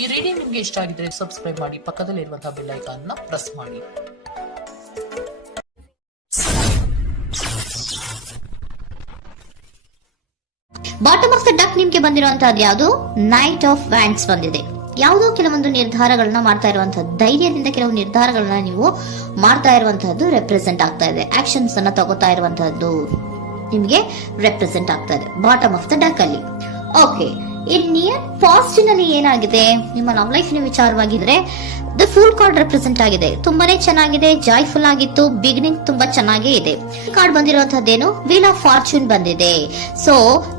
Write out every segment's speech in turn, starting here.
ಈ ರೀಡಿಂಗ್ ನಿಮ್ಗೆ ಇಷ್ಟ ಆಗಿದ್ರೆ ಸಬ್ಸ್ಕ್ರೈಬ್ ಮಾಡಿ, ಪಕ್ಕದಲ್ಲಿರುವಂತಹ ಬೆಲ್ ಐಕಾನ್ ನ ಪ್ರೆಸ್ ಮಾಡಿ. ಬಾಟಮ್ ಆಫ್ ದ ಡಕ್ ನಿಮ್ಗೆ ಬಂದಿರುವಂತಹದ್ದು ಯಾವುದು? ನೈಟ್ ಆಫ್ ವ್ಯಾಂಡ್ಸ್ ಬಂದಿದೆ. ಯಾವುದೋ ಕೆಲವೊಂದು ನಿರ್ಧಾರಗಳನ್ನ ಮಾಡ್ತಾ ಇರುವಂತಹದ್ದು, ಧೈರ್ಯದಿಂದ ಕೆಲವು ನಿರ್ಧಾರಗಳನ್ನ ನೀವು ಮಾಡ್ತಾ ಇರುವಂತಹದ್ದು ರೆಪ್ರೆಸೆಂಟ್ ಆಗ್ತಾ ಇದೆ. ಆಕ್ಷನ್ಸ್ ಅನ್ನ ತಗೋತಾ ಇರುವಂತಹದ್ದು ನಿಮ್ಗೆ ರೆಪ್ರೆಸೆಂಟ್ ಆಗ್ತಾ ಇದೆ ಬಾಟಮ್ ಆಫ್ ದ ಡಕ್ ಅಲ್ಲಿ. ಓಕೆ, ಇನ್ ನಿಯರ್ ಪಾಸ್ಟ್ ನಲ್ಲಿ ಏನಾಗಿದೆ? ನಿಮ್ಮ ಲವ್ ಲೈಫ್ ನ ವಿಚಾರವಾಗಿದ್ರೆ ದ ಫುಲ್ ಕಾರ್ಡ್ ರೆಪ್ರೆಸೆಂಟ್ ಆಗಿದೆ. ತುಂಬಾನೇ ಚೆನ್ನಾಗಿದೆ, ಜಾಯ್ಫುಲ್ ಆಗಿತ್ತು, ಬಿಗಿನಿಂಗ್ ತುಂಬಾ ಚೆನ್ನಾಗೇ ಇದೆ. ಕಾರ್ಡ್ ಬಂದಿರುವಂತಹದ್ದೇನು? ವೀಲ್ ಆಫ್ ಫಾರ್ಚೂನ್ ಬಂದಿದೆ. ಸೊ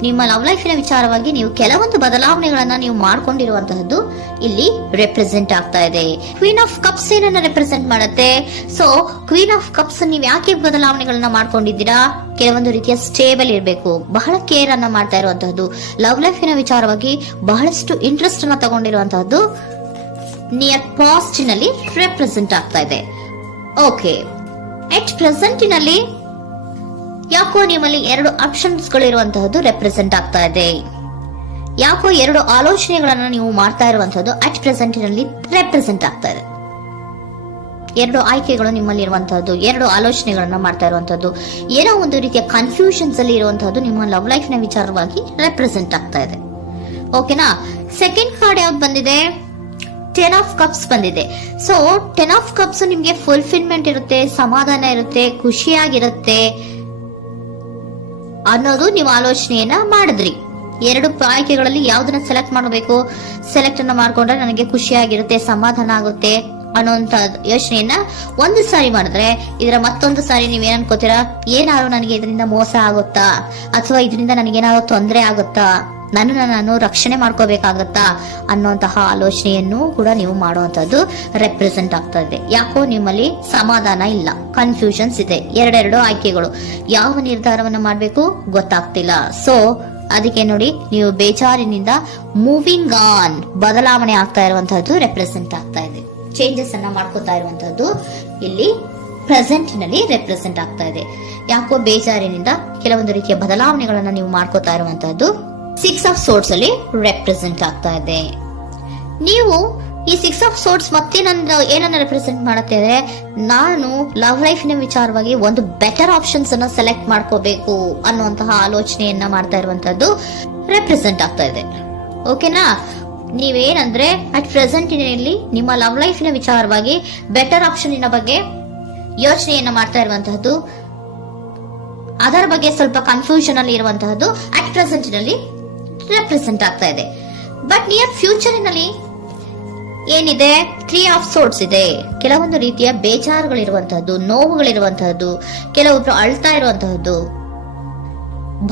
ನಿಮ್ಮ ಲವ್ ಲೈಫ್ ನ ವಿಚಾರವಾಗಿ ನೀವು ಕೆಲವೊಂದು ಬದಲಾವಣೆಗಳನ್ನ ನೀವು ಮಾಡ್ಕೊಂಡಿರುವಂತಹದ್ದು ಇಲ್ಲಿ ರೆಪ್ರೆಸೆಂಟ್ ಆಗ್ತಾ ಇದೆ. ಕ್ವೀನ್ ಆಫ್ ಕಪ್ಸ್ ಏನನ್ನ ರೆಪ್ರೆಸೆಂಟ್ ಮಾಡುತ್ತೆ? ಸೊ ಕ್ವೀನ್ ಆಫ್ ಕಪ್ಸ್ ನೀವು ಯಾಕೆ ಬದಲಾವಣೆಗಳನ್ನ ಮಾಡ್ಕೊಂಡಿದ್ದೀರಾ? ಕೆಲವೊಂದು ರೀತಿಯ ಸ್ಟೇಬಲ್ ಇರಬೇಕು, ಬಹಳ ಕೇರ್ ಅನ್ನ ಮಾಡ್ತಾ ಇರುವಂತಹದ್ದು, ಲವ್ ಲೈಫಿನ ವಿಚಾರವಾಗಿ ಬಹಳಷ್ಟು ಇಂಟ್ರೆಸ್ಟ್ ಅನ್ನ ತಗೊಂಡಿರುವಂತಹದ್ದು ನಿಯರ್ ಪಾಸ್ಟ್ ನಲ್ಲಿ ರೆಪ್ರೆಸೆಂಟ್ ಆಗ್ತಾ ಇದೆ. ಓಕೆ, ಎಟ್ ಪ್ರೆಸೆಂಟ್ ನಲ್ಲಿ ಯಾಕೋ ನಿಮ್ಮಲ್ಲಿ ಎರಡು ಆಪ್ಷನ್ಸ್ ಗಳಿರುವಂತಹದ್ದು ರೆಪ್ರೆಸೆಂಟ್ ಆಗ್ತಾ ಇದೆ. ಯಾಕೋ ಎರಡು ಆಲೋಚನೆಗಳನ್ನ ನೀವು ಮಾಡ್ತಾ ಇರುವಂತಹದ್ದು ಅಟ್ ಪ್ರೆಸೆಂಟ್ ನಲ್ಲಿ ರೆಪ್ರೆಸೆಂಟ್ ಆಗ್ತಾ ಇದೆ. ಎರಡು ಆಯ್ಕೆಗಳು ನಿಮ್ಮಲ್ಲಿ ಇರುವಂತಹದ್ದು, ಎರಡು ಆಲೋಚನೆಗಳನ್ನ ಮಾಡ್ತಾ ಇರುವಂತಹದ್ದು, ಏನೋ ಒಂದು ರೀತಿಯ ಕನ್ಫ್ಯೂಷನ್ಸ್ ಅಲ್ಲಿ ಇರುವಂತಹದ್ದು ನಿಮ್ಮ ಲವ್ ಲೈಫ್ ನ ವಿಚಾರವಾಗಿ ರೆಪ್ರೆಸೆಂಟ್ ಆಗ್ತಾ ಇದೆ. ಓಕೆನಾ? ಸೆಕೆಂಡ್ ಕಾರ್ಡ್ ಯಾವ್ದು ಬಂದಿದೆ? ಟೆನ್ ಆಫ್ ಕಪ್ಸ್ ಬಂದಿದೆ. ಸೊ ಟೆನ್ ಆಫ್ ಕಪ್ಸ್ ನಿಮ್ಗೆ ಫುಲ್ಫಿಲ್ಮೆಂಟ್ ಇರುತ್ತೆ, ಸಮಾಧಾನ ಇರುತ್ತೆ, ಖುಷಿಯಾಗಿರುತ್ತೆ ಅನ್ನೋದು ನೀವು ಆಲೋಚನೆಯನ್ನ ಮಾಡಿದ್ರಿ. ಎರಡು ಆಯ್ಕೆಗಳಲ್ಲಿ ಯಾವ್ದನ್ನ ಸೆಲೆಕ್ಟ್ ಮಾಡಬೇಕು? ಸೆಲೆಕ್ಟ್ ಅನ್ನ ಮಾಡ್ಕೊಂಡ್ರೆ ನನಗೆ ಖುಷಿಯಾಗಿರುತ್ತೆ, ಸಮಾಧಾನ ಆಗುತ್ತೆ ಅನ್ನೋಂತ ಯೋಚನೆಯನ್ನ ಒಂದು ಸಾರಿ ಮಾಡಿದ್ರೆ, ಇದರ ಮತ್ತೊಂದು ಸಾರಿ ನೀವೇನ್ ಅನ್ಕೋತೀರಾ? ಏನಾದ್ರು ನನಗೆ ಇದರಿಂದ ಮೋಸ ಆಗುತ್ತಾ, ಅಥವಾ ಇದರಿಂದ ನನಗೇನಾದ್ರು ತೊಂದರೆ ಆಗುತ್ತಾ, ನಾನು ರಕ್ಷಣೆ ಮಾಡ್ಕೋಬೇಕಾಗತ್ತಾ ಅನ್ನೋಂತಹ ಆಲೋಚನೆಯನ್ನು ಕೂಡ ನೀವು ಮಾಡುವಂತದ್ದು ರೆಪ್ರೆಸೆಂಟ್ ಆಗ್ತಾ ಇದೆ. ಯಾಕೋ ನಿಮ್ಮಲ್ಲಿ ಸಮಾಧಾನ ಇಲ್ಲ, ಕನ್ಫ್ಯೂಷನ್ಸ್ ಇದೆ, ಎರಡೆರಡು ಆಯ್ಕೆಗಳು, ಯಾವ ನಿರ್ಧಾರವನ್ನ ಮಾಡ್ಬೇಕು ಗೊತ್ತಾಗ್ತಿಲ್ಲ. ಸೊ ಅದಕ್ಕೆ ನೋಡಿ, ನೀವು ಬೇಜಾರಿನಿಂದ ಮೂವಿಂಗ್ ಆನ್, ಬದಲಾವಣೆ ಆಗ್ತಾ ಇರುವಂತಹದ್ದು ರೆಪ್ರೆಸೆಂಟ್ ಆಗ್ತಾ ಇದೆ. ಚೇಂಜಸ್ ಅನ್ನ ಮಾಡ್ಕೋತಾ ಇರುವಂತಹದ್ದು ಇಲ್ಲಿ ಪ್ರೆಸೆಂಟ್ ನಲ್ಲಿ ರೆಪ್ರೆಸೆಂಟ್ ಆಗ್ತಾ ಇದೆ. ಯಾಕೋ ಬೇಜಾರಿನಿಂದ ಕೆಲವೊಂದು ರೀತಿಯ ಬದಲಾವಣೆಗಳನ್ನ ನೀವು ಮಾಡ್ಕೋತಾ ಇರುವಂತಹದ್ದು ಸಿಕ್ಸ್ ಆಫ್ ಸೋರ್ಟ್ಸ್ ಅಲ್ಲಿ ರೆಪ್ರೆಸೆಂಟ್ ಆಗ್ತಾ ಇದೆ. ನೀವು ಈ ಸಿಕ್ಸ್ ಆಫ್ ಸೋರ್ಟ್ಸ್ ಮತ್ತೆ ಏನನ್ನ ರೆಪ್ರೆಸೆಂಟ್ ಮಾಡುತ್ತೆ ಅಂದ್ರೆ, ನಾನು ಲವ್ ಲೈಫ್ ನ ವಿಚಾರವಾಗಿ ಒಂದು ಬೆಟರ್ ಆಪ್ಷನ್ಸ್ ಅನ್ನ ಸೆಲೆಕ್ಟ್ ಮಾಡ್ಕೋಬೇಕು ಅನ್ನುವಂತಹ ಆಲೋಚನೆಯನ್ನ ಮಾಡ್ತಾ ಇರುವಂತದ್ದು ರೆಪ್ರೆಸೆಂಟ್ ಆಗ್ತಾ ಇದೆ. ಓಕೆನಾ? ನೀವೇನಂದ್ರೆ ಅಟ್ ಪ್ರೆಸೆಂಟ್ ನಲ್ಲಿ ನಿಮ್ಮ ಲವ್ ಲೈಫ್ ನ ವಿಚಾರವಾಗಿ ಬೆಟರ್ ಆಪ್ಷನ್ ಬಗ್ಗೆ ಯೋಚನೆಯನ್ನ ಮಾಡ್ತಾ ಇರುವಂತಹದ್ದು, ಅದರ ಬಗ್ಗೆ ಸ್ವಲ್ಪ ಕನ್ಫ್ಯೂಷನ್ ಅಲ್ಲಿ ಇರುವಂತಹದ್ದು ಅಟ್ ಪ್ರೆಸೆಂಟ್ ನಲ್ಲಿ ರೆಪ್ರೆಸೆಂಟ್ ಆಗ್ತಾ ಇದೆ. ಬಟ್ ನಿಯರ್ ಫ್ಯೂಚರ್ ನಲ್ಲಿ ಏನಿದೆ? ತ್ರೀ ಆಫ್ ಸೋರ್ಟ್ಸ್ ಇದೆ. ಕೆಲವೊಂದು ರೀತಿಯ ಬೇಜಾರುಗಳಿರುವಂತಹದ್ದು, ನೋವುಗಳಿರುವಂತಹದ್ದು, ಕೆಲವೊಬ್ರು ಅಳ್ತಾ ಇರುವಂತಹದ್ದು,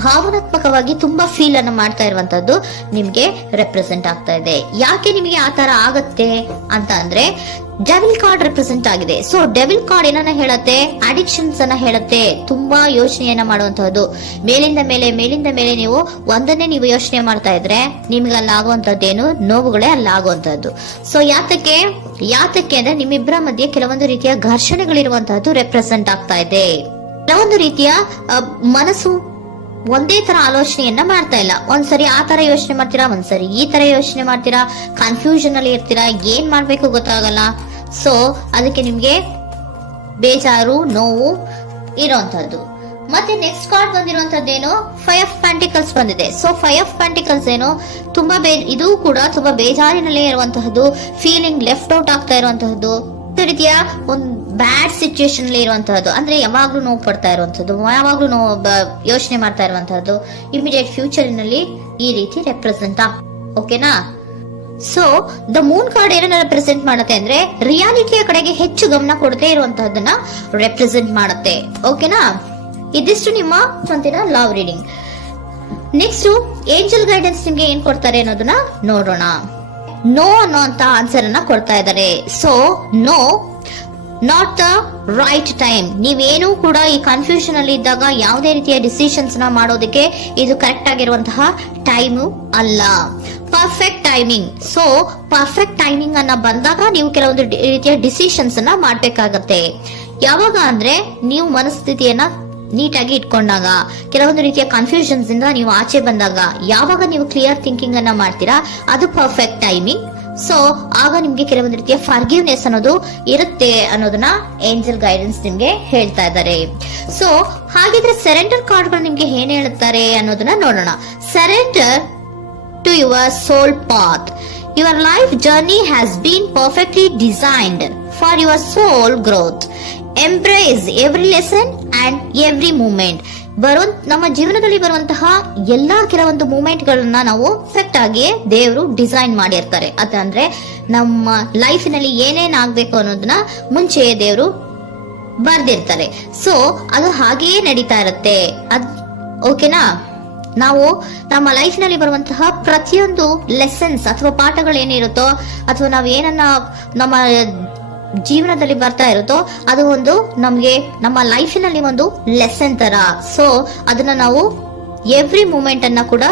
ಭಾವನಾತ್ಮಕವಾಗಿ ತುಂಬಾ ಫೀಲ್ ಅನ್ನು ಮಾಡ್ತಾ ಇರುವಂತದ್ದು ನಿಮ್ಗೆ ರೆಪ್ರೆಸೆಂಟ್ ಆಗ್ತಾ ಇದೆ. ಯಾಕೆ ನಿಮಗೆ ಆ ತರ ಆಗತ್ತೆ ಅಂತ ಅಂದ್ರೆ, ಡೆವಿಲ್ ಕಾರ್ಡ್ ರೆಪ್ರೆಸೆಂಟ್ ಆಗಿದೆ. ಸೊ ಡೆವಿಲ್ ಕಾರ್ಡ್ ಏನನ್ನ ಹೇಳತ್ತೆ? ಅಡಿಕ್ಷನ್ಸ್ ಅನ್ನ ಹೇಳತ್ತೆ. ತುಂಬಾ ಯೋಚನೆಯನ್ನ ಮಾಡುವಂತಹದ್ದು, ಮೇಲಿಂದ ಮೇಲೆ ನೀವು ಒಂದನ್ನೇ ನೀವು ಯೋಚನೆ ಮಾಡ್ತಾ ಇದ್ರೆ ನಿಮ್ಗೆ ಅಲ್ಲಾಗುವಂತದ್ದೇನು? ನೋವುಗಳೇ ಅಲ್ಲಾಗುವಂತಹದ್ದು. ಸೊ ಯಾತಕ್ಕೆ ಅಂದ್ರೆ ನಿಮ್ಮಿಬ್ಬರ ಮಧ್ಯೆ ಕೆಲವೊಂದು ರೀತಿಯ ಘರ್ಷಣೆಗಳಿರುವಂತಹದ್ದು ರೆಪ್ರೆಸೆಂಟ್ ಆಗ್ತಾ ಇದೆ. ಕೆಲವೊಂದು ರೀತಿಯ ಮನಸ್ಸು ಒಂದೇ ತರ ಆಲೋಚನೆಯನ್ನ ಮಾಡ್ತಾ ಇಲ್ಲ. ಒಂದ್ಸರಿ ಆ ತರ ಯೋಚನೆ ಮಾಡ್ತೀರಾ, ಒಂದ್ಸರಿ ಈ ತರ ಯೋಚನೆ ಮಾಡ್ತೀರಾ, ಕನ್ಫ್ಯೂಷನ್ ಅಲ್ಲಿ ಇರ್ತೀರಾ, ಏನ್ ಮಾಡ್ಬೇಕು ಗೊತ್ತಾಗಲ್ಲ. ಸೊ ಅದಕ್ಕೆ ನಿಮ್ಗೆ ಬೇಜಾರು, ನೋವು ಇರೋಂಥದ್ದು. ಮತ್ತೆ ನೆಕ್ಸ್ಟ್ ಕಾರ್ಡ್ ಬಂದಿರುವಂತದ್ದೇನು? ಫೈವ್ ಆಫ್ ಪ್ಯಾಂಟಿಕಲ್ಸ್ ಬಂದಿದೆ. ಸೊ ಫೈವ್ ಆಫ್ ಪ್ಯಾಂಟಿಕಲ್ಸ್ ಏನು? ತುಂಬಾ ಇದು ಕೂಡ ತುಂಬಾ ಬೇಜಾರಿನಲ್ಲೇ ಇರುವಂತಹದ್ದು, ಫೀಲಿಂಗ್ ಲೆಫ್ಟ್ ಔಟ್ ಆಗ್ತಾ ಇರುವಂತಹದ್ದು, ರೀತಿಯ ಒಂದು ಬ್ಯಾಡ್ ಸಿಚುಯೇಷನ್ ಅಲ್ಲಿ ಇರುವಂತಹದ್ದು, ಅಂದ್ರೆ ಯಾವಾಗ್ಲೂ ನೋವು ಪಡ್ತಾ ಇರುವಂತದ್ದು, ಯಾವಾಗ್ಲೂ ಯೋಚನೆ ಮಾಡ್ತಾ ಇರುವಂತಹದ್ದು ಇಮಿಡಿಯೇಟ್ ಫ್ಯೂಚರ್ ನಲ್ಲಿ ಈ ರೀತಿ ರೆಪ್ರೆಸೆಂಟ್ ಓಕೆನಾ? ಸೊ ದ ಮೂನ್ ಕಾರ್ಡ್ ಏನನ್ನ ರೆಪ್ರೆಸೆಂಟ್ ಮಾಡುತ್ತೆ ಅಂದ್ರೆ, ರಿಯಾಲಿಟಿಯ ಕಡೆಗೆ ಹೆಚ್ಚು ಗಮನ ಕೊಡದೇ ಇರುವಂತಹದನ್ನ ರೆಪ್ರೆಸೆಂಟ್ ಮಾಡುತ್ತೆ. ಓಕೆನಾ? ಇದಿಷ್ಟು ನಿಮ್ಮ ಮುಂದಿನ love reading. Next angel guidance ನಿಮ್ಗೆ ಏನ್ ಕೊಡ್ತಾರೆ ಅನ್ನೋದನ್ನ ನೋಡೋಣ. ನೋ ಅನ್ನೋಂತ ಆನ್ಸರ್ ಅನ್ನ ಕೊಡ್ತಾ ಇದ್ದಾರೆ. So no, not the right time. ನೀವೇನು ಕೂಡ ಈ ಕನ್ಫ್ಯೂಷನ್ ಅಲ್ಲಿ ಇದ್ದಾಗ ಯಾವುದೇ ರೀತಿಯ ಡಿಸಿಷನ್ಸ್ ನ ಮಾಡೋದಕ್ಕೆ ಇದು ಕರೆಕ್ಟ್ ಆಗಿರುವಂತಹ ಟೈಮು ಅಲ್ಲ. Perfect timing. So perfect timing ಅನ್ನ ಬಂದಾಗ ನೀವು ಕೆಲವೊಂದು ರೀತಿಯ ಡಿಸಿಷನ್ಸ್ ಅನ್ನ ಮಾಡ್ಬೇಕಾಗತ್ತೆ. ಯಾವಾಗ ಅಂದ್ರೆ ನೀವು ಮನಸ್ಥಿತಿಯನ್ನ ನೀಟಾಗಿ ಇಟ್ಕೊಂಡಾಗ, ಕೆಲವೊಂದು ರೀತಿಯ ಕನ್ಫ್ಯೂಷನ್ಸ್ ಇಂದ ನೀವು ಆಚೆ ಬಂದಾಗ, ಯಾವಾಗ ನೀವು ಕ್ಲಿಯರ್ ಥಿಂಕಿಂಗ್ ಅನ್ನ ಮಾಡ್ತೀರಾ ಅದು ಪರ್ಫೆಕ್ಟ್ ಟೈಮಿಂಗ್. ಸೊ ಆಗ ನಿಮ್ಗೆ ಕೆಲವೊಂದು ರೀತಿಯ ಫರ್ಗಿವ್ನೆಸ್ ಅನ್ನೋದು ಇರುತ್ತೆ ಅನ್ನೋದನ್ನ ಏಂಜಲ್ ಗೈಡೆನ್ಸ್ ನಿಮ್ಗೆ ಹೇಳ್ತಾ ಇದ್ದಾರೆ. ಸೊ ಹಾಗಿದ್ರೆ ಸರೆಂಡರ್ ಕಾರ್ಡ್ಗಳು ನಿಮ್ಗೆ ಏನ್ ಹೇಳುತ್ತಾರೆ ಅನ್ನೋದನ್ನ ನೋಡೋಣ. Surrender to your soul path. Your life journey has been perfectly designed for your soul growth. Embrace every lesson and every moment. ನಮ್ಮ ಜೀವನದಲ್ಲಿ ಬರುವಂತಹ ಎಲ್ಲಾ ಕೆಲವೊಂದು ಮೂಮೆಂಟ್ ಗಳನ್ನ ನಾವು ಪರ್ಫೆಕ್ಟ್ ಆಗಿ ದೇವರು ಡಿಸೈನ್ ಮಾಡಿರ್ತಾರೆ. ಅದಂದ್ರೆ ನಮ್ಮ ಲೈಫಿನಲ್ಲಿ ಏನೇನ್ ಆಗ್ಬೇಕು ಅನ್ನೋದನ್ನ ಮುಂಚೆ ದೇವರು ಬರ್ದಿರ್ತಾರೆ. ಸೊ ಅದು ಹಾಗೆಯೇ ನಡೀತಾ ಇರುತ್ತೆ. ಓಕೆನಾ? ನಾವು ನಮ್ಮ ಲೈಫ್ ನಲ್ಲಿ ಬರುವಂತಹ ಪ್ರತಿಯೊಂದು ಲೆಸನ್ಸ್ ಅಥವಾ ಪಾಠಗಳೇನಿರುತ್ತೋ ಅಥವಾ ನಾವು ಏನನ್ನ ನಮ್ಮ ಜೀವನದಲ್ಲಿ ಬರ್ತಾ ಇರುತ್ತೋ ಅದು ಒಂದು ನಮ್ಗೆ ನಮ್ಮ ಲೈಫಿನಲ್ಲಿ ಒಂದು ಲೆಸನ್ ತರ. ಸೊ ಅದನ್ನ ನಾವು ಎವ್ರಿ ಮೂಮೆಂಟ್ ಅನ್ನ ಕೂಡ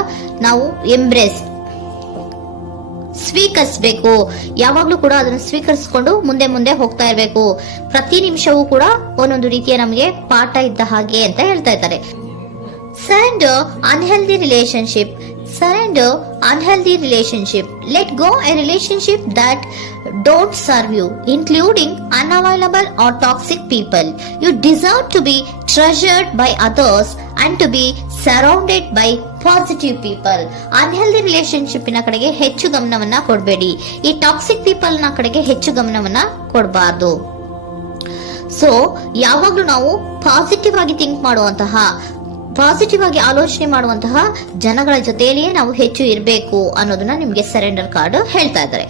ನಾವು ಎಂಬ್ರೇಸ್ ಸ್ವೀಕರಿಸಬೇಕು. ಯಾವಾಗ್ಲೂ ಕೂಡ ಅದನ್ನು ಸ್ವೀಕರಿಸಿಕೊಂಡು ಮುಂದೆ ಮುಂದೆ ಹೋಗ್ತಾ ಇರಬೇಕು. ಪ್ರತಿ ನಿಮಿಷವೂ ಕೂಡ ಒಂದೊಂದು ರೀತಿಯ ನಮಗೆ ಪಾಠ ಇದ್ದ ಹಾಗೆ ಅಂತ ಹೇಳ್ತಾ ಇದ್ದಾರೆ. Surrender unhealthy relationship. Surrender unhealthy relationship. Let go a relationship that don't serve you, including unavailable or toxic people. You deserve to be treasured by others and to be surrounded by positive people. Unhealthy relationship ನ ಕಡೆಗೆ ಹೆಚ್ಚು ಗಮನವನ್ನ ಕೊಡಬೇಡಿ. ಈ toxic people ನ ಕಡೆಗೆ ಹೆಚ್ಚು ಗಮನವನ್ನ ಕೊಡಬಾರ್ದು. So ಯಾವಾಗ್ಲೂ ನಾವು ಪಾಸಿಟಿವ್ ಆಗಿ ಥಿಂಕ್ ಮಾಡುವಂತಹ, ಪಾಸಿಟಿವ್ ಆಗಿ ಆಲೋಚನೆ ಮಾಡುವಂತಹ ಜನಗಳ ಜೊತೆಯಲ್ಲಿಯೇ ನಾವು ಹೆಚ್ಚು ಇರಬೇಕು ಅನ್ನೋದನ್ನ ನಿಮ್ಗೆ ಸರೆಂಡರ್ ಕಾರ್ಡ್ ಹೇಳ್ತಾ ಇದ್ದಾರೆ.